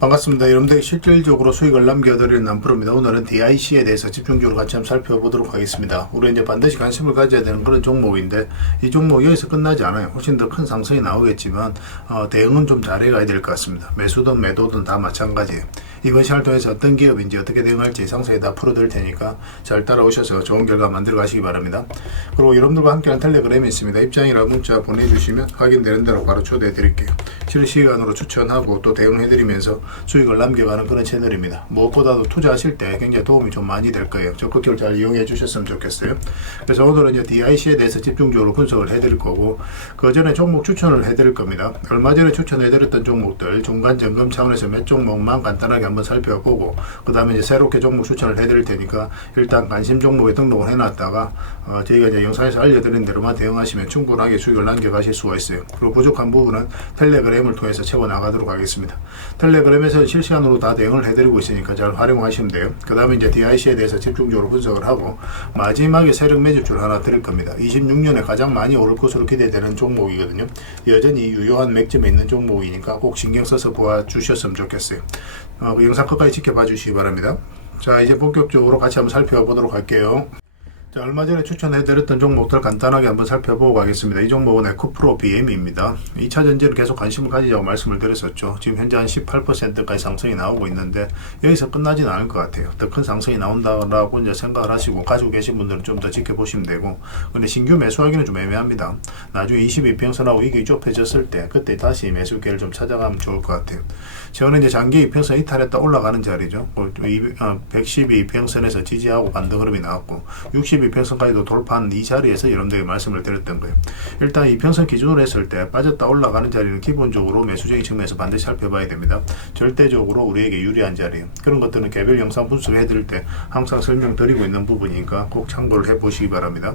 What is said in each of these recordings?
반갑습니다. 여러분들 실질적으로 수익을 남겨드리는 남프로입니다. 오늘은 DIC에 대해서 집중적으로 같이 한번 살펴보도록 하겠습니다. 우리 이제 반드시 관심을 가져야 되는 그런 종목인데 이 종목 여기서 끝나지 않아요. 훨씬 더 큰 상승이 나오겠지만 대응은 좀 잘해가야 될 것 같습니다. 매수든 매도든 다 마찬가지예요. 이번 시간을 통해서 어떤 기업인지 어떻게 대응할지 상세히 다 풀어드릴 테니까 잘 따라오셔서 좋은 결과 만들어 가시기 바랍니다. 그리고 여러분들과 함께하는 텔레그램이 있습니다. 입장이라 문자 보내주시면 확인되는 대로 바로 초대해 드릴게요. 실시간으로 추천하고 또 대응해드리면서 수익을 남겨가는 그런 채널입니다. 무엇보다도 투자하실 때 굉장히 도움이 좀 많이 될 거예요. 적극적으로 잘 이용해 주셨으면 좋겠어요. 그래서 오늘은 이제 DIC에 대해서 집중적으로 분석을 해드릴 거고, 그 전에 종목 추천을 해드릴 겁니다. 얼마 전에 추천해드렸던 종목들 중간 점검 차원에서 몇 종목만 간단하게 한번 살펴보고, 그 다음에 이제 새롭게 종목 추천을 해드릴 테니까 일단 관심 종목에 등록을 해놨다가 저희가 이제 영상에서 알려드린 대로만 대응하시면 충분하게 수익을 남겨가실 수가 있어요. 그리고 부족한 부분은 텔레그램을 통해서 채워 나가도록 하겠습니다. 텔레그램에서 실시간으로 다 대응을 해드리고 있으니까 잘 활용하시면 돼요. 그 다음에 이제 DIC에 대해서 집중적으로 분석을 하고 마지막에 세력 매집줄 하나 드릴 겁니다. 26년에 가장 많이 오를 것으로 기대되는 종목이거든요. 여전히 유효한 맥점에 있는 종목이니까 꼭 신경 써서 보아주셨으면 좋겠어요. 그 영상 끝까지 지켜봐 주시기 바랍니다. 자, 이제 본격적으로 같이 한번 살펴보도록 할게요. 자, 얼마 전에 추천해드렸던 종목들 간단하게 한번 살펴보고 가겠습니다. 이 종목은 에코프로 BM입니다. 2차 전지를 계속 관심을 가지자고 말씀을 드렸었죠. 지금 현재 한 18%까지 상승이 나오고 있는데 여기서 끝나지는 않을 것 같아요. 더 큰 상승이 나온다라고 이제 생각을 하시고 가지고 계신 분들은 좀 더 지켜보시면 되고, 근데 신규 매수하기는 좀 애매합니다. 나중에 22평선하고 이게 좁혀졌을 때 그때 다시 매수 기회를 좀 찾아가면 좋을 것 같아요. 최근에 이제 장기 이평선 이탈했다 올라가는 자리죠. 112평선에서 지지하고 반등 흐름이 나왔고 62평선까지도 돌파한 이 자리에서 여러분들에게 말씀을 드렸던 거예요. 일단 이평선 기준으로 했을 때 빠졌다 올라가는 자리는 기본적으로 매수적인 측면에서 반드시 살펴봐야 됩니다. 절대적으로 우리에게 유리한 자리예요. 그런 것들은 개별 영상 분석을 해드릴 때 항상 설명드리고 있는 부분이니까 꼭 참고를 해보시기 바랍니다.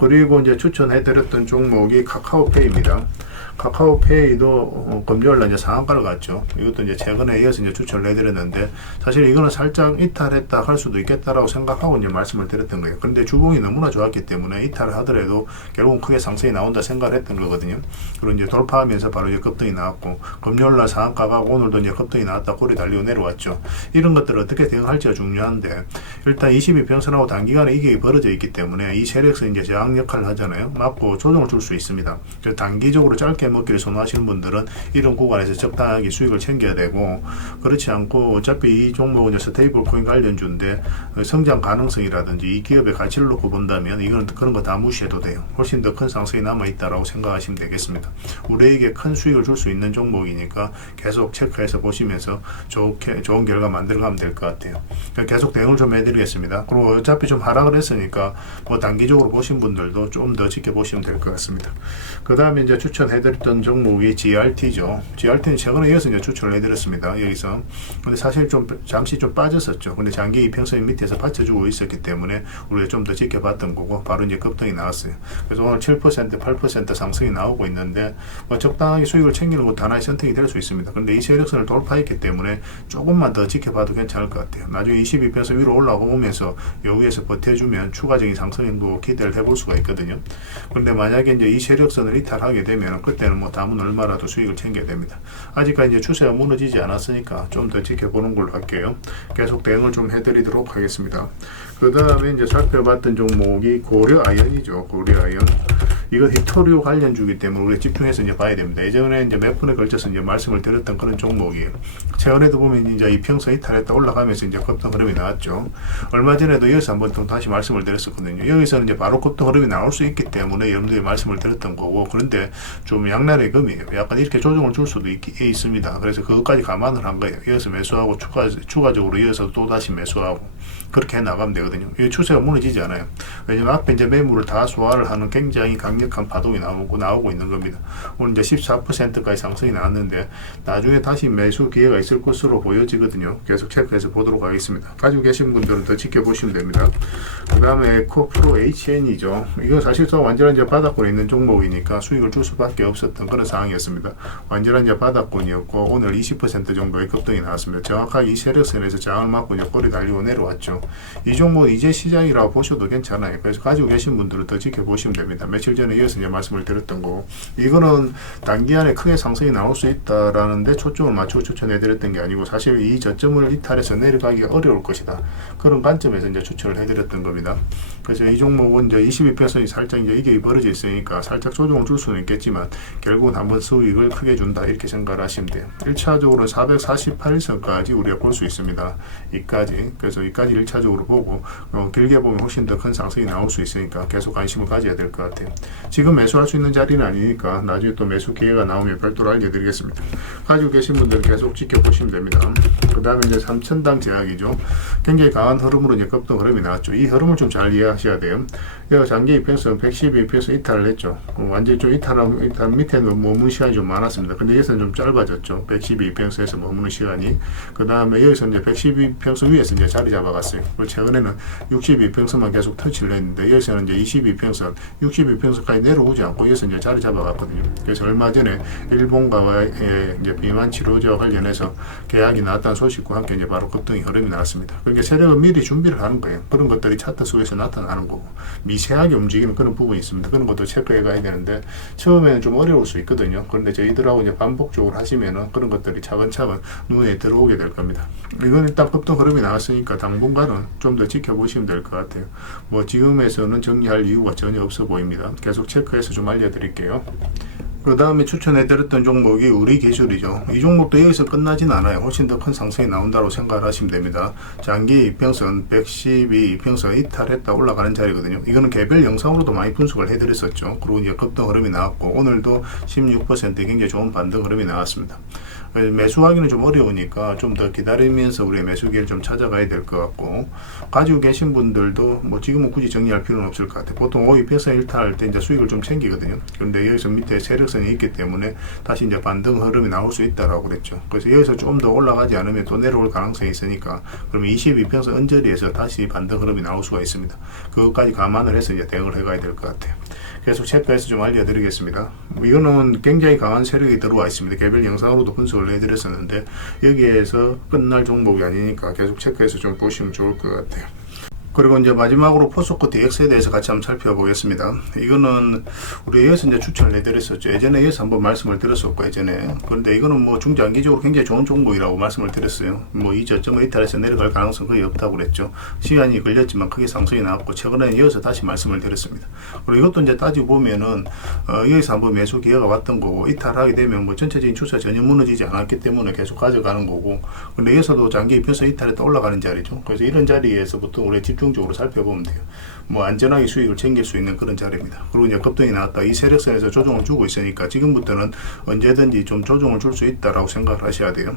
그리고 이제 추천해드렸던 종목이 카카오페이입니다. 카카오페이도 금요일날 이제 상한가를 갔죠. 이것도 이제 최근에 이어서 이제 추천을 해드렸는데, 사실 이거는 살짝 이탈했다 할 수도 있겠다라고 생각하고 이제 말씀을 드렸던 거예요. 그런데 주봉이 너무나 좋았기 때문에 이탈을 하더라도 결국은 크게 상승이 나온다 생각을 했던 거거든요. 그리고 이제 돌파하면서 바로 이제 급등이 나왔고, 금요일날 상한가 가고 오늘도 이제 급등이 나왔다 꼬리 달리고 내려왔죠. 이런 것들을 어떻게 대응할지가 중요한데, 일단 22평선하고 단기간에 이게 벌어져 있기 때문에 이 세력선 이제 저항 역할을 하잖아요. 맞고 조정을 줄 수 있습니다. 그래서 단기적으로 짧게 먹기를 선호하시는 분들은 이런 구간에서 적당하게 수익을 챙겨야 되고, 그렇지 않고 어차피 이 종목은 이제 스테이블 코인 관련주인데 성장 가능성이라든지 이 기업의 가치를 놓고 본다면 이거는 그런 거 다 무시해도 돼요. 훨씬 더 큰 상승이 남아있다라고 생각하시면 되겠습니다. 우리에게 큰 수익을 줄 수 있는 종목이니까 계속 체크해서 보시면서 좋은 결과 만들어가면 될 것 같아요. 계속 대응을 좀 해드리겠습니다. 그리고 어차피 좀 하락을 했으니까 뭐 단기적으로 보신 분들도 좀 더 지켜보시면 될 것 같습니다. 그 다음에 이제 추천해드렸던 종목이 GRT죠. GRT는 최근에 이어서 이제 추천을 해드렸습니다. 여기서. 근데 사실 좀 잠시 좀 빠졌었죠. 근데 장기 이평선 밑에서 받쳐주고 있었기 때문에 우리가 좀 더 지켜봤던 거고, 바로 이제 급등이 나왔어요. 그래서 오늘 7%, 8% 상승이 나오고 있는데, 뭐 적당하게 수익을 챙기는 것도 하나의 선택이 될 수 있습니다. 그런데 이 세력선을 돌파했기 때문에 조금만 더 지켜봐도 괜찮을 것 같아요. 나중에 22평선 위로 올라오면서 여기에서 버텨주면 추가적인 상승도 기대를 해볼 수가 있거든요. 그런데 만약에 이제 이 세력선을 이탈하게 되면 그때는 뭐 담은 얼마라도 수익을 챙겨야 됩니다. 아직까지 이제 추세가 무너지지 않았으니까 좀 더 지켜보는 걸로 할게요. 계속 대응을 좀 해드리도록 하겠습니다. 그 다음에 이제 살펴봤던 종목이 고려아연이죠. 고려아연. 이거 히토류 관련주기 때문에 우리가 집중해서 이제 봐야 됩니다. 예전에 이제 몇 번에 걸쳐서 이제 말씀을 드렸던 그런 종목이에요. 최근에도 보면 이제 이평선 이탈했다 올라가면서 이제 급등 흐름이 나왔죠. 얼마 전에도 여기서 한번 또 다시 말씀을 드렸었거든요. 여기서는 이제 바로 급등 흐름이 나올 수 있기 때문에 여러분들이 말씀을 드렸던 거고, 그런데 좀 양날의 검이에요. 약간 이렇게 조정을 줄 수도 있습니다. 그래서 그것까지 감안을 한 거예요. 이어서 매수하고 추가적으로 이어서 또 다시 매수하고 그렇게 나가면 되거든요. 이 추세가 무너지지 않아요. 왜냐면 앞에 이제 매물을 다 소화를 하는 굉장히 강력한 파동이 나오고 있는 겁니다. 오늘 이제 14%까지 상승이 나왔는데 나중에 다시 매수 기회가 있을 것으로 보여지거든요. 계속 체크해서 보도록 하겠습니다. 가지고 계신 분들은 더 지켜보시면 됩니다. 그 다음에 에코프로 HN이죠. 이건 사실상 완전한 이제 바닥권에 있는 종목이니까 수익을 줄 수밖에 없었던 그런 상황이었습니다. 완전한 이제 바닥권이었고 오늘 20% 정도의 급등이 나왔습니다. 정확하게 이 세력선에서 저항을 맞고 이제 꼬리 달리고 내려왔죠. 이 종목은 이제 시작이라고 보셔도 괜찮아요. 그래서 가지고 계신 분들은 더 지켜보시면 됩니다. 며칠 전에 전에 이어서 이제 말씀을 드렸던 거고, 이거는 단기간에 크게 상승이 나올 수 있다라는데 초점을 맞추고 추천해 드렸던 게 아니고, 사실 이 저점을 이탈해서 내려가기가 어려울 것이다, 그런 관점에서 이제 추천을 해 드렸던 겁니다. 그래서 이 종목은 이제 22%이 살짝 이제 이게 벌어져 있으니까 살짝 조정을 줄 수는 있겠지만 결국은 한번 수익을 크게 준다, 이렇게 생각을 하시면 돼요. 1차적으로 448선까지 우리가 볼 수 있습니다. 이까지. 그래서 이까지 1차적으로 보고 길게 보면 훨씬 더 큰 상승이 나올 수 있으니까 계속 관심을 가져야 될 것 같아요. 지금 매수할 수 있는 자리는 아니니까 나중에 또 매수 기회가 나오면 별도로 알려드리겠습니다. 가지고 계신 분들 계속 지켜보시면 됩니다. 그 다음에 이제 3천당 제약이죠. 굉장히 강한 흐름으로 이제 급등 흐름이 나왔죠. 이 흐름을 좀 잘 이해하셔야 돼요. 여기가 장기 이평선 112에서 이탈을 했죠. 완전히 좀 이탈 밑에는 머무는 시간이 좀 많았습니다. 근데 여기서는 좀 짧아졌죠. 112평선에서 머무는 시간이. 그 다음에 여기서 이제 112평선 위에서 이제 자리 잡아갔어요. 그리고 최근에는 62평선만 계속 터치를 했는데 여기서는 이제 22평선, 62평선까지 내려오지 않고 여기서 이제 자리 잡아갔거든요. 그래서 얼마 전에 일본과의 이제 비만 치료제와 관련해서 계약이 나왔다는 소식과 함께 이제 바로 급등이 흐름이 나왔습니다. 그러니까 세력은 미리 준비를 하는 거예요. 그런 것들이 차트 속에서 나타나는 거고, 미세하게 움직이는 그런 부분이 있습니다. 그런 것도 체크해 가야 되는데 처음에는 좀 어려울 수 있거든요. 그런데 저희들하고 이제 반복적으로 하시면은 그런 것들이 차근차근 눈에 들어오게 될 겁니다. 이건 일단 급등 흐름이 나왔으니까 당분간은 좀 더 지켜보시면 될 것 같아요. 뭐 지금에서는 정리할 이유가 전혀 없어 보입니다. 계속 체크해서 좀 알려드릴게요. 그 다음에 추천해드렸던 종목이 우리기술이죠. 이 종목도 여기서 끝나진 않아요. 훨씬 더 큰 상승이 나온다고 생각을 하시면 됩니다. 장기 이평선 112 이평선 이탈했다 올라가는 자리거든요. 이거는 개별 영상으로도 많이 분석을 해드렸었죠. 그리고 이제 급등 흐름이 나왔고 오늘도 16% 굉장히 좋은 반등 흐름이 나왔습니다. 매수하기는 좀 어려우니까 좀 더 기다리면서 우리의 매수기를 좀 찾아가야 될 것 같고, 가지고 계신 분들도 뭐 지금은 굳이 정리할 필요는 없을 것 같아요. 보통 5이평선 일탈할 때 이제 수익을 좀 챙기거든요. 그런데 여기서 밑에 세력선이 있기 때문에 다시 이제 반등 흐름이 나올 수 있다라고 그랬죠. 그래서 여기서 좀 더 올라가지 않으면 또 내려올 가능성이 있으니까 그러면 22평선 언저리에서 다시 반등 흐름이 나올 수가 있습니다. 그것까지 감안을 해서 이제 대응을 해가야 될 것 같아요. 계속 체크해서 좀 알려드리겠습니다. 이거는 굉장히 강한 세력이 들어와 있습니다. 개별 영상으로도 분석을 해드렸었는데 여기에서 끝날 종목이 아니니까 계속 체크해서 좀 보시면 좋을 것 같아요. 그리고 이제 마지막으로 포스코 DX에 대해서 같이 한번 살펴보겠습니다. 이거는 우리 여기서 이제 추천을 해드렸었죠. 예전에 여기서 한번 말씀을 드렸었고, 예전에. 그런데 이거는 뭐 중장기적으로 굉장히 좋은 종목이라고 말씀을 드렸어요. 뭐 이 저점을 이탈해서 내려갈 가능성 거의 없다고 그랬죠. 시간이 걸렸지만 크게 상승이 나왔고, 최근에는 이어서 다시 말씀을 드렸습니다. 그리고 이것도 이제 따지고 보면은, 여기서 한번 매수 기회가 왔던 거고, 이탈하게 되면 뭐 전체적인 추세 전혀 무너지지 않았기 때문에 계속 가져가는 거고, 근데 여기서도 장기 이평선 이탈했다 올라가는 자리죠. 그래서 이런 자리에서부터 우리 집중적으로 살펴보면 돼요. 뭐 안전하게 수익을 챙길 수 있는 그런 자리입니다. 그리고 이제 급등이 나왔다. 이 세력선에서 조정을 주고 있으니까 지금부터는 언제든지 좀 조정을 줄 수 있다라고 생각을 하셔야 돼요.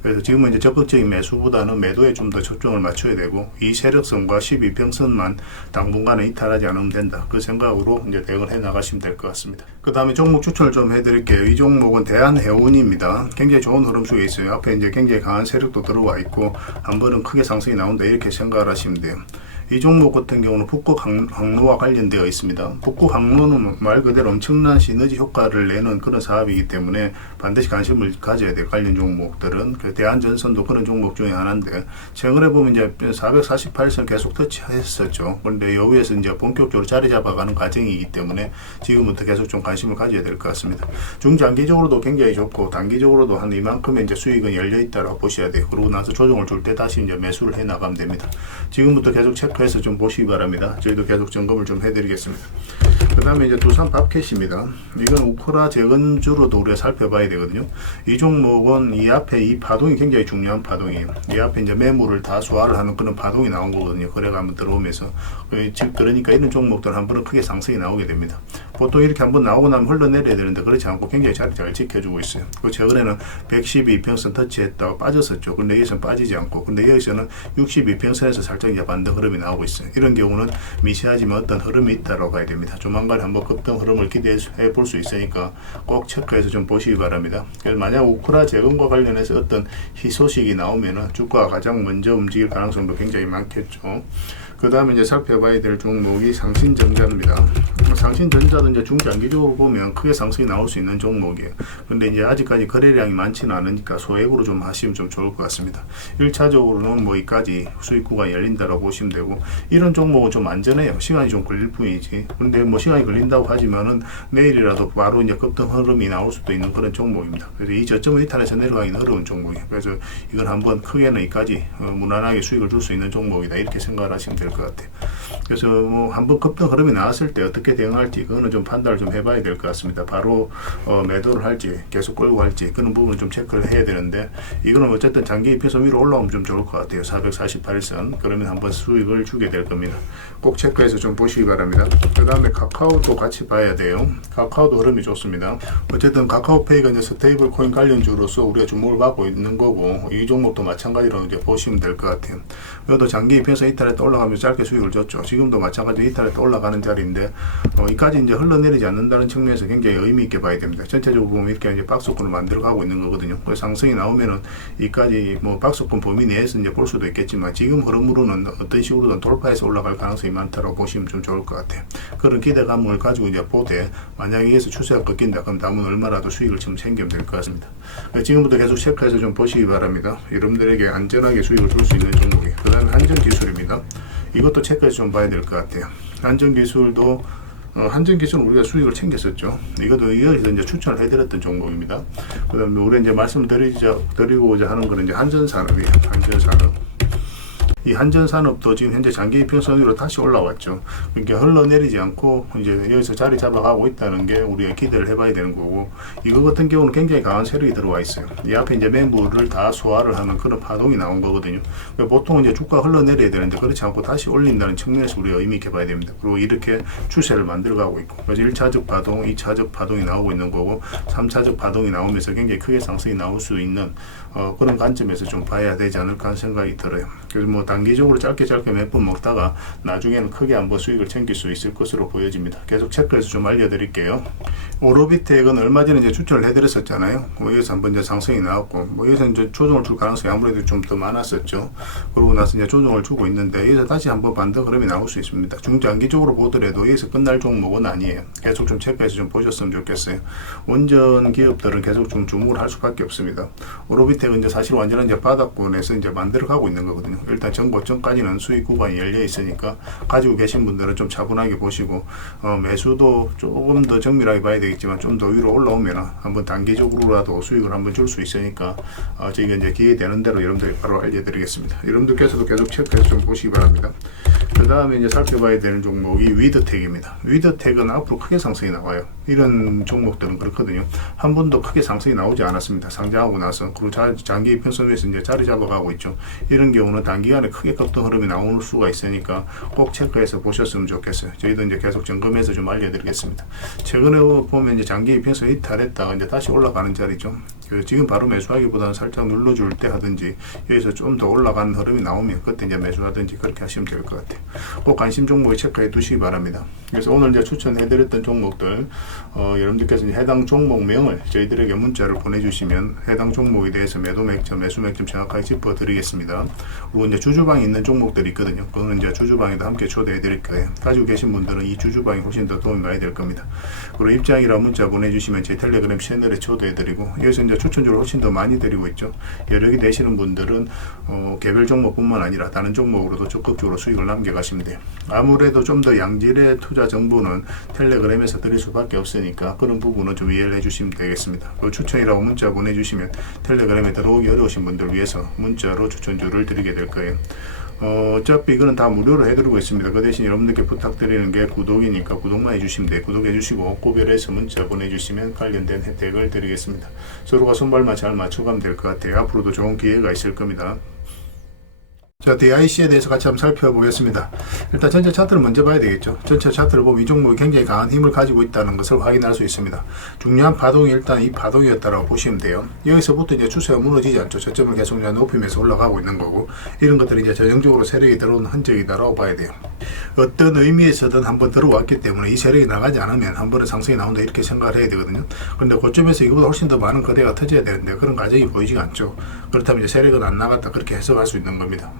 그래서 지금은 이제 적극적인 매수보다는 매도에 좀 더 초점을 맞춰야 되고, 이 세력선과 12평선만 당분간은 이탈하지 않으면 된다, 그 생각으로 이제 대응을 해 나가시면 될 것 같습니다. 그 다음에 종목 추천을 좀 해드릴게요. 이 종목은 대한해운입니다. 굉장히 좋은 흐름 속에 있어요. 앞에 이제 굉장히 강한 세력도 들어와 있고 한 번은 크게 상승이 나온다, 이렇게 생각을 하시면 돼요. 이 종목 같은 경우는 북극 항로와 관련되어 있습니다. 북극 항로는 말 그대로 엄청난 시너지 효과를 내는 그런 사업이기 때문에 반드시 관심을 가져야 돼요. 관련 종목들은. 그 대한전선도 그런 종목 중에 하나인데, 최근에 보면 이제 448선 계속 터치했었죠. 그런데 여기에서 이제 본격적으로 자리 잡아가는 과정이기 때문에 지금부터 계속 좀 관심을 가져야 될 것 같습니다. 중장기적으로도 굉장히 좋고 단기적으로도 한 이만큼의 이제 수익은 열려 있다라고 보셔야 돼요. 그러고 나서 조정을 줄 때 다시 이제 매수를 해 나가면 됩니다. 지금부터 계속 체크해서 좀 보시기 바랍니다. 저희도 계속 점검을 좀 해드리겠습니다. 그 다음에 이제 두산 밥캣입니다. 이건 우크라 재건주로도 우리가 살펴봐야 되거든요. 이 종목은 이 앞에 이 파동이 굉장히 중요한 파동이에요. 이 앞에 이제 매물을 다 소화를 하는 그런 파동이 나온 거거든요. 거래가 한번 들어오면서. 즉 그러니까 이런 종목들 한 번은 크게 상승이 나오게 됩니다. 보통 이렇게 한번 나오고 나면 흘러내려야 되는데 그렇지 않고 굉장히 자리 잘 지켜주고 있어요. 그 최근에는 112평선 터치했다고 빠졌었죠. 근데 여기서는 빠지지 않고, 근데 여기서는 62평선에서 살짝 이제 반등 흐름이 나오고 있어요. 이런 경우는 미세하지만 어떤 흐름이 있다고 봐야 됩니다. 조만간 한번 급등 흐름을 기대해 볼 수 있으니까 꼭 체크해서 좀 보시기 바랍니다. 그래서 만약 우크라 재건과 관련해서 어떤 희소식이 나오면은 주가가 가장 먼저 움직일 가능성도 굉장히 많겠죠. 그 다음에 이제 살펴봐야 될 종목이 상신전자입니다. 상신전자도 이제 중장기적으로 보면 크게 상승이 나올 수 있는 종목이에요. 근데 이제 아직까지 거래량이 많지는 않으니까 소액으로 좀 하시면 좀 좋을 것 같습니다. 1차적으로는 뭐 이까지 수익구가 열린다라고 보시면 되고, 이런 종목은 좀 안전해요. 시간이 좀 걸릴 뿐이지. 근데 뭐 시간이 시간이 걸린다고 하지만은 내일이라도 바로 이제 급등 흐름이 나올 수도 있는 그런 종목입니다. 그래서 이 저점을 이탈해서 내려가기는 어려운 종목이에요. 그래서 이건 한번 크게는 여기까지 무난하게 수익을 줄 수 있는 종목이다, 이렇게 생각을 하시면 될 것 같아요. 그래서 뭐 한번 급등 흐름이 나왔을 때 어떻게 대응할지 그거는 좀 판단을 좀 해봐야 될 것 같습니다. 바로 매도를 할지 계속 끌고 갈지 그런 부분을 좀 체크를 해야 되는데, 이거는 어쨌든 장기 입혀서 위로 올라오면 좀 좋을 것 같아요. 448선 그러면 한번 수익을 주게 될 겁니다. 꼭 체크해서 좀 보시기 바랍니다. 그 다음에 카카오도 같이 봐야 돼요. 카카오도 흐름이 좋습니다. 어쨌든 카카오페이가 이제 스테이블 코인 관련주로서 우리가 주목을 받고 있는 거고, 이 종목도 마찬가지로 이제 보시면 될 것 같아요. 이것도 장기 입혀서 이탈했다 올라가면서 짧게 수익을 줬죠. 지금도 마찬가지로 이탈했다 올라가는 자리인데, 이까지 이제 흘러내리지 않는다는 측면에서 굉장히 의미 있게 봐야 됩니다. 전체적으로 보면 이렇게 이제 박스권을 만들어 가고 있는 거거든요. 그 상승이 나오면은 이까지 뭐 박스권 범위 내에서 이제 볼 수도 있겠지만, 지금 흐름으로는 어떤 식으로든 돌파해서 올라갈 가능성이 많다고 보시면 좀 좋을 것 같아요. 그런 기대감을 가지고 이제 보되, 만약에 여기서 추세가 꺾인다 그럼 남은 얼마라도 수익을 좀 챙기면 될 것 같습니다. 지금부터 계속 체크해서 좀 보시기 바랍니다. 여러분들에게 안전하게 수익을 줄 수 있는 종목이에요. 그 다음에 한전기술입니다. 이것도 체크해서 좀 봐야 될 것 같아요. 한전기술도 한전기술은 우리가 수익을 챙겼었죠. 이것도 이어서 이제 추천을 해드렸던 종목입니다. 그 다음에 우리 이제 말씀을 드리고자 하는 거는 이제 한전산업이에요. 한전산업. 이 한전산업도 지금 현재 장기 이평선으로 다시 올라왔죠. 그러니까 흘러내리지 않고 이제 여기서 자리 잡아가고 있다는 게 우리가 기대를 해봐야 되는 거고, 이거 같은 경우는 굉장히 강한 세력이 들어와 있어요. 이 앞에 이제 매물을 다 소화를 하는 그런 파동이 나온 거거든요. 그러니까 보통 이제 주가 흘러내려야 되는데 그렇지 않고 다시 올린다는 측면에서 우리가 의미 있게 봐야 됩니다. 그리고 이렇게 추세를 만들어가고 있고, 그래서 1차적 파동, 2차적 파동이 나오고 있는 거고, 3차적 파동이 나오면서 굉장히 크게 상승이 나올 수 있는 그런 관점에서 좀 봐야 되지 않을까 하는 생각이 들어요. 그래서 뭐 단기적으로 짧게 몇 번 먹다가 나중에는 크게 한번 수익을 챙길 수 있을 것으로 보여집니다. 계속 체크해서 좀 알려드릴게요. 오로비텍은 얼마 전에 이제 추천을 해드렸었잖아요. 여기서 한번 이제 상승이 나왔고, 여기서 이제 조정을 줄 가능성이 아무래도 좀 더 많았었죠. 그러고 나서 이제 조정을 주고 있는데, 여기서 다시 한번 반등 흐름이 나올 수 있습니다. 중장기적으로 보더라도 여기서 끝날 종목은 아니에요. 계속 좀 체크해서 좀 보셨으면 좋겠어요. 원전 기업들은 계속 좀 주목을 할 수밖에 없습니다. 오로비텍은 이제 사실 완전한 이제 바닥권에서 이제 만들어가고 있는 거거든요. 일단 전고점까지는 수익 구간이 열려 있으니까 가지고 계신 분들은 좀 차분하게 보시고, 매수도 조금 더 정밀하게 봐야 되겠지만 좀 더 위로 올라오면 한번 단기적으로라도 수익을 한번 줄 수 있으니까 저희가 이제 기회되는 대로 여러분들 바로 알려드리겠습니다. 여러분들께서도 계속 체크해서 좀 보시기 바랍니다. 그 다음에 이제 살펴봐야 되는 종목이 위드텍입니다. 위드텍은 앞으로 크게 상승이 나와요. 이런 종목들은 그렇거든요. 한 번도 크게 상승이 나오지 않았습니다. 상장하고 나서. 그리고 장기 이평선 위에서 이제 자리 잡아가고 있죠. 이런 경우는 단기간에 크게 급등 흐름이 나올 수가 있으니까 꼭 체크해서 보셨으면 좋겠어요. 저희도 이제 계속 점검해서 좀 알려드리겠습니다. 최근에 보면 이제 장기 이평선 이탈했다가 이제 다시 올라가는 자리죠. 지금 바로 매수하기보다는 살짝 눌러줄 때 하든지, 여기서 좀 더 올라가는 흐름이 나오면 그때 이제 매수하든지 그렇게 하시면 될 것 같아요. 꼭 관심 종목에 체크해 두시기 바랍니다. 그래서 오늘 이제 추천해드렸던 종목들, 여러분들께서 이제 해당 종목명을 저희들에게 문자를 보내주시면 해당 종목에 대해서 매도 맥점, 매수 맥점 정확하게 짚어드리겠습니다. 그리고 이제 주주방에 있는 종목들이 있거든요. 그거는 이제 주주방에도 함께 초대해드릴 거예요. 가지고 계신 분들은 이 주주방이 훨씬 더 도움이 많이 될 겁니다. 그리고 입장이라 문자 보내주시면 제 텔레그램 채널에 초대해드리고, 여기서 이제 추천주를 훨씬 더 많이 드리고 있죠. 여력이 되시는 분들은 개별 종목뿐만 아니라 다른 종목으로도 적극적으로 수익을 남겨가시면 돼요. 아무래도 좀 더 양질의 투자 정보는 텔레그램에서 드릴 수밖에 없으니까 그런 부분은 좀 이해를 해주시면 되겠습니다. 추천이라고 문자 보내주시면 텔레그램에 들어오기 어려우신 분들 위해서 문자로 추천주를 드리게 될 거예요. 어차피 이거는 다 무료로 해드리고 있습니다. 그 대신 여러분들께 부탁드리는 게 구독이니까 구독만 해주시면 돼요. 구독해주시고 고별해서 문자 보내주시면 관련된 혜택을 드리겠습니다. 서로가 손발만 잘 맞춰가면 될 것 같아요. 앞으로도 좋은 기회가 있을 겁니다. 자, DIC에 대해서 같이 한번 살펴보겠습니다. 일단 전체 차트를 먼저 봐야 되겠죠. 전체 차트를 보면 이 종목이 굉장히 강한 힘을 가지고 있다는 것을 확인할 수 있습니다. 중요한 파동이 일단 이 파동이었다고 보시면 돼요. 여기서부터 이제 추세가 무너지지 않죠. 저점을 계속 높이면서 올라가고 있는 거고, 이런 것들이 이제 전형적으로 세력이 들어오는 흔적이다라고 봐야 돼요. 어떤 의미에서든 한번 들어왔기 때문에 이 세력이 나가지 않으면 한 번에 상승이 나온다 이렇게 생각을 해야 되거든요. 그런데 그점에서 이거보다 훨씬 더 많은 거래가 터져야 되는데 그런 과정이 보이지가 않죠. 그렇다면 이제 세력은 안 나갔다 그렇게 해석할 수 있는 겁니다.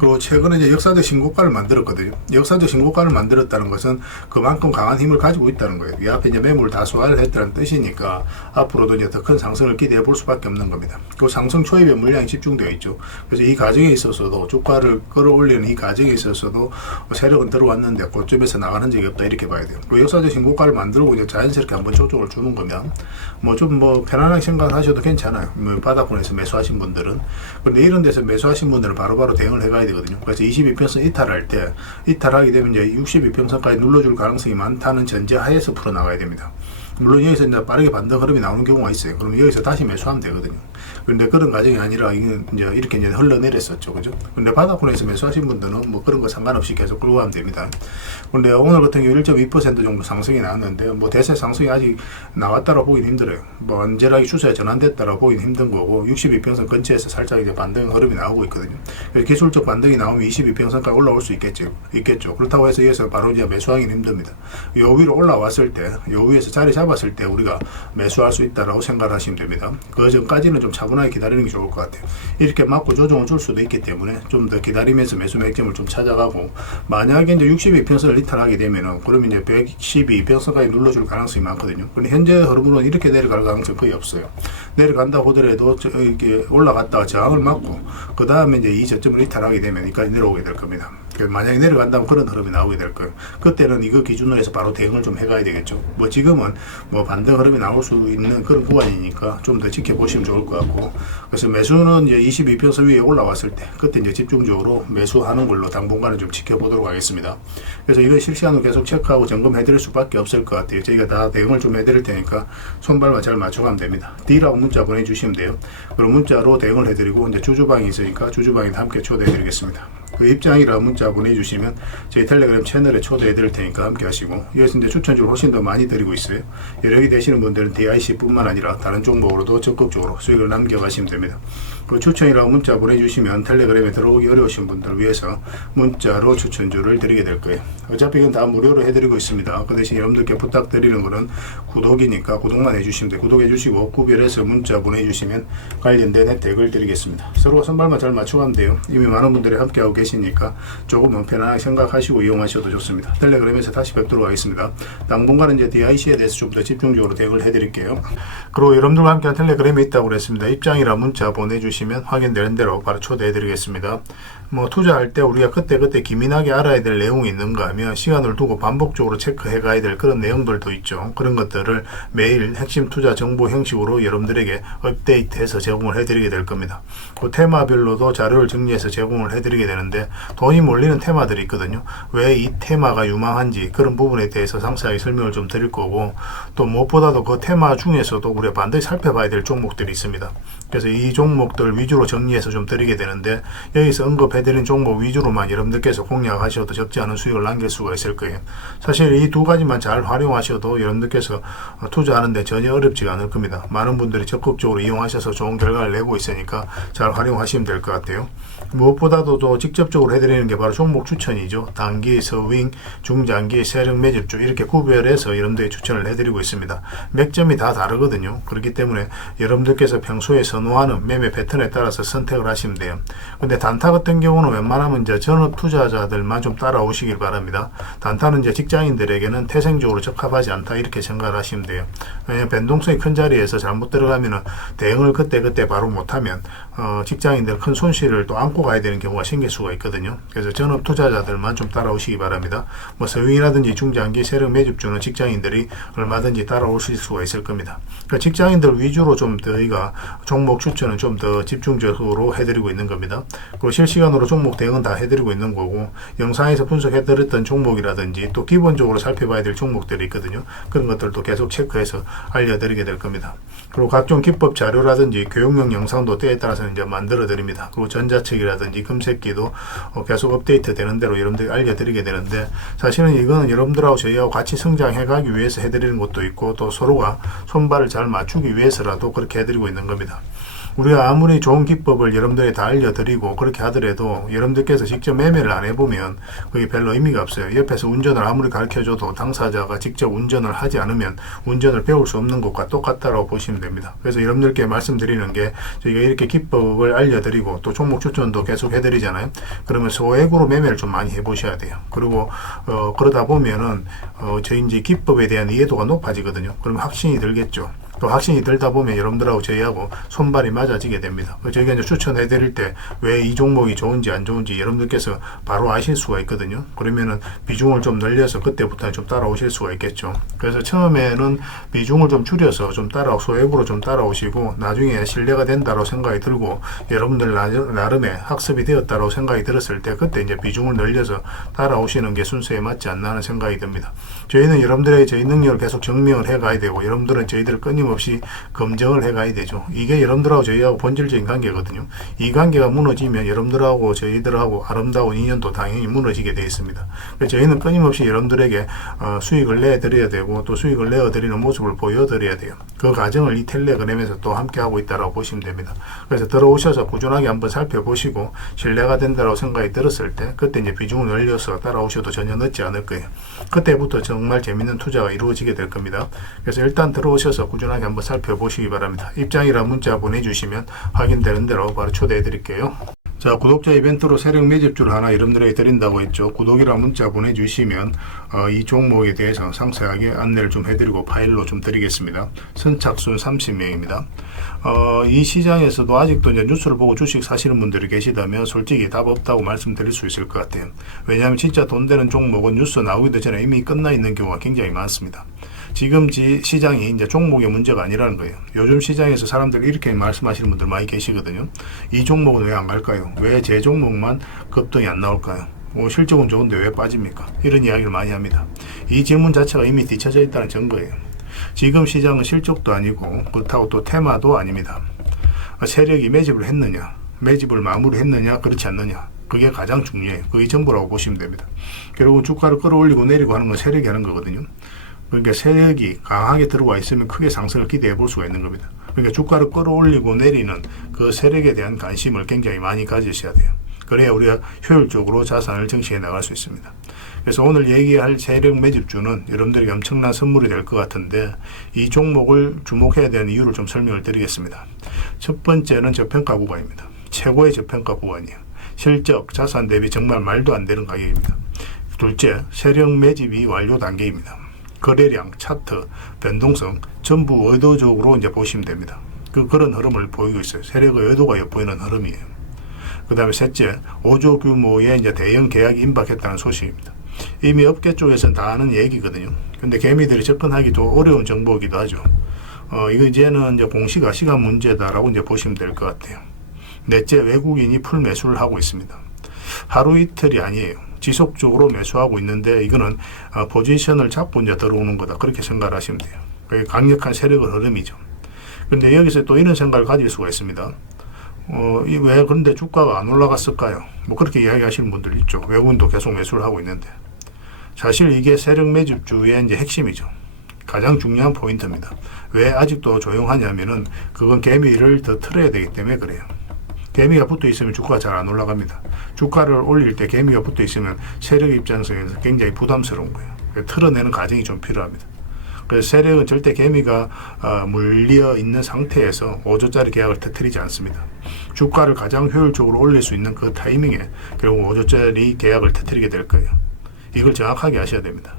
그리고 최근에 이제 역사적 신고가를 만들었거든요. 역사적 신고가를 만들었다는 것은 그만큼 강한 힘을 가지고 있다는 거예요. 이 앞에 이제 매물 다수화를 했다는 뜻이니까 앞으로도 이제 더 큰 상승을 기대해 볼 수밖에 없는 겁니다. 그 상승 초입에 물량이 집중되어 있죠. 그래서 이 과정에 있어서도 주가를 끌어올리는 이 과정에 있어서도 세력은 들어왔는데 그쪽에서 나가는 적이 없다 이렇게 봐야 돼요. 그 역사적 신고가를 만들고 이제 자연스럽게 한번 조정을 주는 거면 좀 편안하게 생각하셔도 괜찮아요. 바닥권에서 매수하신 분들은. 그런데 이런 데서 매수하신 분들은 바로바로 대응을 해가야 되거든요. 그래서 22평선 이탈할 때 이탈하게 되면 이제 62평선까지 눌러줄 가능성이 많다는 전제하에서 풀어나가야 됩니다. 물론 여기서 이제 빠르게 반등 흐름이 나오는 경우가 있어요. 그러면 여기서 다시 매수하면 되거든요. 그런데 그런 과정이 아니라 이제 이렇게 이제 흘러내렸었죠. 그죠? 근데 바닥권에서 매수하신 분들은 뭐 그런 거 상관없이 계속 끌고 가면 됩니다. 근데 오늘 같은 경우 1.2% 정도 상승이 나왔는데 대세 상승이 아직 나왔다라 보긴 힘들어요. 완전하게 추세에 전환됐다라 보긴 힘든 거고 62평선 근처에서 살짝 이제 반등 흐름이 나오고 있거든요. 기술적 반등이 나오면 22평선까지 올라올 수 있겠죠. 그렇다고 해서 여기서 바로 이제 매수하기는 힘듭니다. 요 위로 올라왔을 때, 요 위에서 자리 잡았을 때 우리가 매수할 수 있다라고 생각을 하시면 됩니다. 그 전까지는 좀 차분하게 기다리는 게 좋을 것 같아요. 이렇게 맞고 조정을 줄 수도 있기 때문에 좀 더 기다리면서 매수 맥점을 좀 찾아가고, 만약에 이제 62평선을 이탈하게 되면은 그러면 이제 112평선까지 눌러줄 가능성이 많거든요. 근데 현재 흐름으로는 이렇게 내려갈 가능성이 거의 없어요. 내려간다고 하더라도 이렇게 올라갔다가 저항을 맞고 그 다음에 이제 이 저점을 이탈하게 되면 여기까지 내려오게 될 겁니다. 만약에 내려간다면 그런 흐름이 나오게 될 거예요. 그때는 이거 기준으로 해서 바로 대응을 좀 해가야 되겠죠. 지금은 반등 흐름이 나올 수 있는 그런 구간이니까 좀 더 지켜보시면 좋을 것 같고, 그래서 매수는 이제 22평선 위에 올라왔을 때 그때 이제 집중적으로 매수하는 걸로 당분간은 좀 지켜보도록 하겠습니다. 그래서 이걸 실시간으로 계속 체크하고 점검해 드릴 수밖에 없을 것 같아요. 저희가 다 대응을 좀 해드릴 테니까 손발만 잘 맞춰가면 됩니다. D라고 문자 보내주시면 돼요. 그럼 문자로 대응을 해드리고, 이제 주주방이 있으니까 주주방에 함께 초대해 드리겠습니다. 그 입장이라 문자 보내주시면 저희 텔레그램 채널에 초대해 드릴 테니까 함께 하시고, 여기서 이제 추천주를 훨씬 더 많이 드리고 있어요. 여력이 되시는 분들은 DIC 뿐만 아니라 다른 종목으로도 적극적으로 수익을 남겨가시면 됩니다. 그 추천이라고 문자 보내주시면 텔레그램에 들어오기 어려우신 분들 위해서 문자로 추천주를 드리게 될 거예요. 어차피 이건 다 무료로 해드리고 있습니다. 그 대신 여러분들께 부탁드리는 거는 구독이니까 구독만 해주시면 돼요. 구독해 주시고 구별해서 문자 보내주시면 관련된 혜택을 드리겠습니다. 서로 선발만 잘 맞춰가면 돼요. 이미 많은 분들이 함께하고 계시니까 조금은 편안하게 생각하시고 이용하셔도 좋습니다. 텔레그램에서 다시 뵙도록 하겠습니다. 당분간은 이제 DIC에 대해서 좀 더 집중적으로 대응을 해드릴게요. 그리고 여러분들과 함께한 텔레그램에 있다고 그랬습니다. 입장이라 문자 보내주시면 확인되는 대로 바로 초대해드리겠습니다. 투자할 때 우리가 그때 기민하게 알아야 될 내용이 있는가 하면 시간을 두고 반복적으로 체크해 가야 될 그런 내용들도 있죠. 그런 것들을 매일 핵심 투자 정보 형식으로 여러분들에게 업데이트해서 제공을 해드리게 될 겁니다. 그 테마별로도 자료를 정리해서 제공을 해드리게 되는데, 돈이 몰리는 테마들이 있거든요. 왜 이 테마가 유망한지 그런 부분에 대해서 상세하게 설명을 좀 드릴 거고, 또 무엇보다도 그 테마 중에서도 우리가 반드시 살펴봐야 될 종목들이 있습니다. 그래서 이 종목들 위주로 정리해서 좀 드리게 되는데, 여기서 언급해드린 종목 위주로만 여러분들께서 공략하셔도 적지 않은 수익을 남길 수가 있을 거예요. 사실 이 두 가지만 잘 활용하셔도 여러분들께서 투자하는데 전혀 어렵지가 않을 겁니다. 많은 분들이 적극적으로 이용하셔서 좋은 결과를 내고 있으니까 잘 활용하시면 될 것 같아요. 무엇보다도 또 직접적으로 해드리는 게 바로 종목 추천이죠. 단기, 서윙, 중장기, 세력 매집주 이렇게 구별해서 여러분들이 추천을 해드리고 있습니다. 맥점이 다 다르거든요. 그렇기 때문에 여러분들께서 평소에 선호하는 매매 패턴에 따라서 선택을 하시면 돼요. 근데 단타 같은 경우는 웬만하면 이제 전업 투자자들만 좀 따라오시길 바랍니다. 단타는 이제 직장인들에게는 태생적으로 적합하지 않다 이렇게 생각을 하시면 돼요. 왜냐하면 변동성이 큰 자리에서 잘못 들어가면은 대응을 그때 바로 못하면 직장인들 큰 손실을 또 안고 가야 되는 경우가 생길 수가 있거든요. 그래서 전업 투자자들만 좀 따라오시기 바랍니다. 서윙이라든지 중장기 세력 매집주는 직장인들이 얼마든지 따라오실 수가 있을 겁니다. 그러니까 직장인들 위주로 좀 저희가 종목 추천은 좀 더 집중적으로 해드리고 있는 겁니다. 그리고 실시간으로 종목 대응은 다 해드리고 있는 거고, 영상에서 분석해드렸던 종목이라든지 또 기본적으로 살펴봐야 될 종목들이 있거든요. 그런 것들도 계속 체크해서 알려드리게 될 겁니다. 그리고 각종 기법 자료라든지 교육용 영상도 때에 따라서는 이제 만들어 드립니다. 그리고 전자책이라든지 금색기도 계속 업데이트 되는 대로 여러분들이 알려드리게 되는데, 사실은 이거는 여러분들하고 저희하고 같이 성장해 가기 위해서 해드리는 것도 있고, 또 서로가 손발을 잘 맞추기 위해서라도 그렇게 해드리고 있는 겁니다. 우리가 아무리 좋은 기법을 여러분들이 다 알려드리고 그렇게 하더라도 여러분들께서 직접 매매를 안 해보면 그게 별로 의미가 없어요. 옆에서 운전을 아무리 가르쳐줘도 당사자가 직접 운전을 하지 않으면 운전을 배울 수 없는 것과 똑같다고 보시면 됩니다. 그래서 여러분들께 말씀드리는 게 저희가 이렇게 기법을 알려드리고 또 종목 추천도 계속 해드리잖아요. 그러면 소액으로 매매를 좀 많이 해보셔야 돼요. 그리고 그러다 보면은 저희 이제 기법에 대한 이해도가 높아지거든요. 그러면 확신이 들겠죠. 또 확신이 들다 보면 여러분들하고 저희하고 손발이 맞아지게 됩니다. 저희가 이제 추천해 드릴 때 왜 이 종목이 좋은지 안 좋은지 여러분들께서 바로 아실 수가 있거든요. 그러면은 비중을 좀 늘려서 그때부터 좀 따라오실 수가 있겠죠. 그래서 처음에는 비중을 좀 줄여서 좀 소액으로 좀 따라오시고 나중에 신뢰가 된다고 생각이 들고 여러분들 나름의 학습이 되었다고 생각이 들었을 때 그때 이제 비중을 늘려서 따라오시는 게 순서에 맞지 않나 하는 생각이 듭니다. 저희는 여러분들에게 저희 능력을 계속 증명을 해 가야 되고 여러분들은 저희들을 끊임없이 검증을 해 가야 되죠. 이게 여러분들하고 저희하고 본질적인 관계거든요. 이 관계가 무너지면 여러분들하고 저희들하고 아름다운 인연도 당연히 무너지게 되어 있습니다. 그래서 저희는 끊임없이 여러분들에게 수익을 내드려야 되고 또 수익을 내어드리는 모습을 보여드려야 돼요. 그 과정을 이 텔레그램에서 또 함께 하고 있다고 보시면 됩니다. 그래서 들어오셔서 꾸준하게 한번 살펴보시고 신뢰가 된다고 생각이 들었을 때 그때 이제 비중을 늘려서 따라오셔도 전혀 늦지 않을 거예요. 그때부터 정말 재밌는 투자가 이루어지게 될 겁니다. 그래서 일단 들어오셔서 꾸준하게 한번 살펴보시기 바랍니다. 입장이란 문자 보내주시면 확인되는 대로 바로 초대해 드릴게요. 자, 구독자 이벤트로 세력 매집주를 하나 여러분들에게 드린다고 했죠. 구독이란 문자 보내주시면 이 종목에 대해서 상세하게 안내를 좀 해드리고 파일로 좀 드리겠습니다. 선착순 30명입니다. 이 시장에서도 아직도 이제 뉴스를 보고 주식 사시는 분들이 계시다면 솔직히 답 없다고 말씀드릴 수 있을 것 같아요. 왜냐하면 진짜 돈 되는 종목은 뉴스 나오기도 전에 이미 끝나 있는 경우가 굉장히 많습니다. 지금 시장이 이제 종목의 문제가 아니라는 거예요. 요즘 시장에서 사람들이 이렇게 말씀하시는 분들 많이 계시거든요. 이 종목은 왜 안 갈까요? 왜 제 종목만 급등이 안 나올까요? 실적은 좋은데 왜 빠집니까? 이런 이야기를 많이 합니다. 이 질문 자체가 이미 뒤쳐져 있다는 증거예요. 지금 시장은 실적도 아니고 그렇다고 또 테마도 아닙니다. 세력이 매집을 했느냐, 매집을 마무리했느냐, 그렇지 않느냐, 그게 가장 중요해요. 그게 전부라고 보시면 됩니다. 결국 주가를 끌어올리고 내리고 하는 건 세력이 하는 거거든요. 그러니까 세력이 강하게 들어와 있으면 크게 상승을 기대해 볼 수가 있는 겁니다. 그러니까 주가를 끌어올리고 내리는 그 세력에 대한 관심을 굉장히 많이 가지셔야 돼요. 그래야 우리가 효율적으로 자산을 증식해 나갈 수 있습니다. 그래서 오늘 얘기할 세력 매집주는 여러분들에게 엄청난 선물이 될 것 같은데 이 종목을 주목해야 되는 이유를 좀 설명을 드리겠습니다. 첫 번째는 저평가 구간입니다. 최고의 저평가 구간이에요. 실적, 자산 대비 정말 말도 안 되는 가격입니다. 둘째, 세력 매집이 완료 단계입니다. 거래량, 차트, 변동성 전부 의도적으로 이제 보시면 됩니다. 그런 흐름을 보이고 있어요. 세력의 의도가 엿보이는 흐름이에요. 그 다음에 셋째, 5조 규모의 이제 대형 계약이 임박했다는 소식입니다. 이미 업계 쪽에서는 다 아는 얘기거든요. 근데 개미들이 접근하기 좀 어려운 정보이기도 하죠. 이거 이제는 이제 공시가 시간 문제다라고 이제 보시면 될 것 같아요. 넷째, 외국인이 풀 매수를 하고 있습니다. 하루 이틀이 아니에요. 지속적으로 매수하고 있는데 이거는 포지션을 잡고 이제 들어오는 거다. 그렇게 생각을 하시면 돼요. 그게 강력한 세력의 흐름이죠. 그런데 여기서 또 이런 생각을 가질 수가 있습니다. 왜 그런데 주가가 안 올라갔을까요? 뭐 그렇게 이야기하시는 분들 있죠. 외국인도 계속 매수를 하고 있는데 사실 이게 세력 매집주의 이제 핵심이죠. 가장 중요한 포인트입니다. 왜 아직도 조용하냐면은 그건 개미를 더 틀어야 되기 때문에 그래요. 개미가 붙어 있으면 주가가 잘 안 올라갑니다. 주가를 올릴 때 개미가 붙어 있으면 세력 입장에서 굉장히 부담스러운 거예요. 틀어내는 과정이 좀 필요합니다. 그래서 세력은 절대 개미가 물려 있는 상태에서 5조짜리 계약을 터뜨리지 않습니다. 주가를 가장 효율적으로 올릴 수 있는 그 타이밍에 결국 5조짜리 계약을 터뜨리게 될 거예요. 이걸 정확하게 아셔야 됩니다.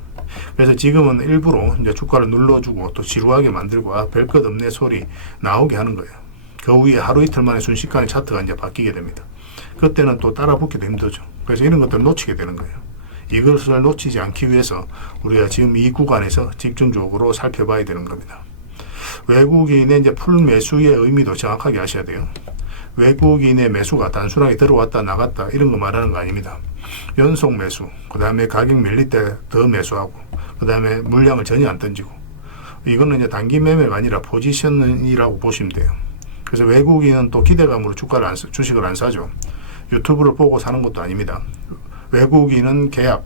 그래서 지금은 일부러 이제 주가를 눌러주고 또 지루하게 만들고 별 것 없네 소리 나오게 하는 거예요. 그 후에 하루 이틀 만에 순식간에 차트가 이제 바뀌게 됩니다. 그때는 또 따라 붙기도 힘들죠. 그래서 이런 것들을 놓치게 되는 거예요. 이것을 놓치지 않기 위해서 우리가 지금 이 구간에서 집중적으로 살펴봐야 되는 겁니다. 외국인의 이제 풀 매수의 의미도 정확하게 아셔야 돼요. 외국인의 매수가 단순하게 들어왔다 나갔다 이런 거 말하는 거 아닙니다. 연속 매수, 그 다음에 가격 밀릴 때 더 매수하고, 그 다음에 물량을 전혀 안 던지고, 이거는 이제 단기 매매가 아니라 포지션이라고 보시면 돼요. 그래서 외국인은 또 기대감으로 주식을 안 사죠. 유튜브를 보고 사는 것도 아닙니다. 외국인은 계약,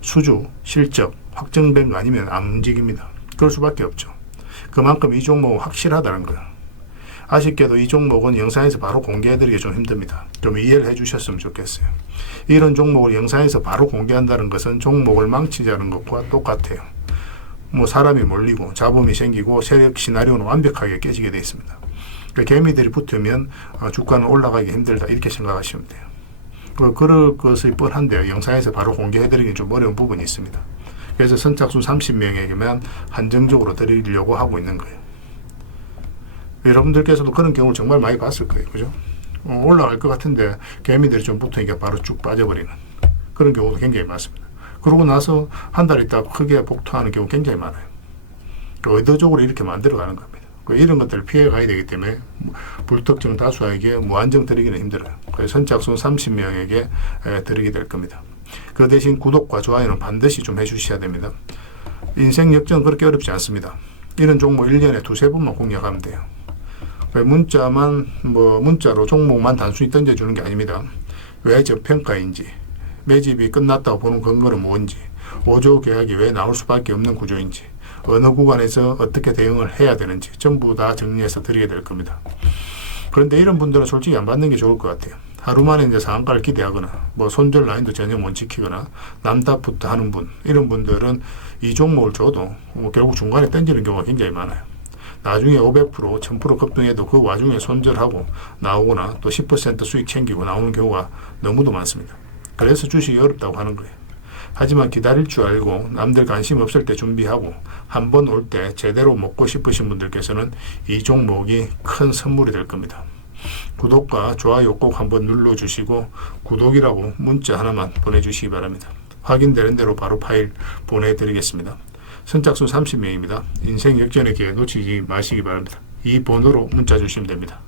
수주, 실적 확정된 거 아니면 안 움직입니다. 그럴 수밖에 없죠. 그만큼 이 종목은 확실하다는 거예요. 아쉽게도 이 종목은 영상에서 바로 공개해드리기 좀 힘듭니다. 좀 이해를 해주셨으면 좋겠어요. 이런 종목을 영상에서 바로 공개한다는 것은 종목을 망치자는 것과 똑같아요. 뭐 사람이 몰리고 잡음이 생기고 세력 시나리오는 완벽하게 깨지게 되어 있습니다. 그러니까 개미들이 붙으면 주가는 올라가기 힘들다 이렇게 생각하시면 돼요. 그럴 것이 뻔한데요. 영상에서 바로 공개해드리기 좀 어려운 부분이 있습니다. 그래서 선착순 30명에게만 한정적으로 드리려고 하고 있는 거예요. 여러분들께서도 그런 경우를 정말 많이 봤을 거예요. 그죠? 올라갈 것 같은데 개미들이 좀 붙으니까 바로 쭉 빠져버리는 그런 경우도 굉장히 많습니다. 그러고 나서 한 달 있다가 크게 복토하는 경우 굉장히 많아요. 의도적으로 이렇게 만들어가는 겁니다. 이런 것들을 피해 가야 되기 때문에 불특정 다수에게 무한정 드리기는 힘들어요. 그래서 선착순 30명에게 드리게 될 겁니다. 그 대신 구독과 좋아요는 반드시 좀 해주셔야 됩니다. 인생 역전은 그렇게 어렵지 않습니다. 이런 종목 1년에 두세 번만 공략하면 돼요. 문자로 종목만 단순히 던져주는 게 아닙니다. 왜 저평가인지, 매집이 끝났다고 보는 근거는 뭔지, 5조 계약이 왜 나올 수밖에 없는 구조인지, 어느 구간에서 어떻게 대응을 해야 되는지 전부 다 정리해서 드리게 될 겁니다. 그런데 이런 분들은 솔직히 안 받는 게 좋을 것 같아요. 하루 만에 이제 상한가를 기대하거나 손절 라인도 전혀 못 지키거나 남답부터 하는 분, 이런 분들은 이 종목을 줘도 결국 중간에 던지는 경우가 굉장히 많아요. 나중에 500%, 1000% 급등해도 그 와중에 손절하고 나오거나 또 10% 수익 챙기고 나오는 경우가 너무도 많습니다. 그래서 주식이 어렵다고 하는 거예요. 하지만 기다릴 줄 알고 남들 관심 없을 때 준비하고 한 번 올 때 제대로 먹고 싶으신 분들께서는 이 종목이 큰 선물이 될 겁니다. 구독과 좋아요 꼭 한번 눌러주시고 구독이라고 문자 하나만 보내주시기 바랍니다. 확인되는 대로 바로 파일 보내드리겠습니다. 선착순 30명입니다. 인생 역전의 기회 놓치지 마시기 바랍니다. 이 번호로 문자 주시면 됩니다.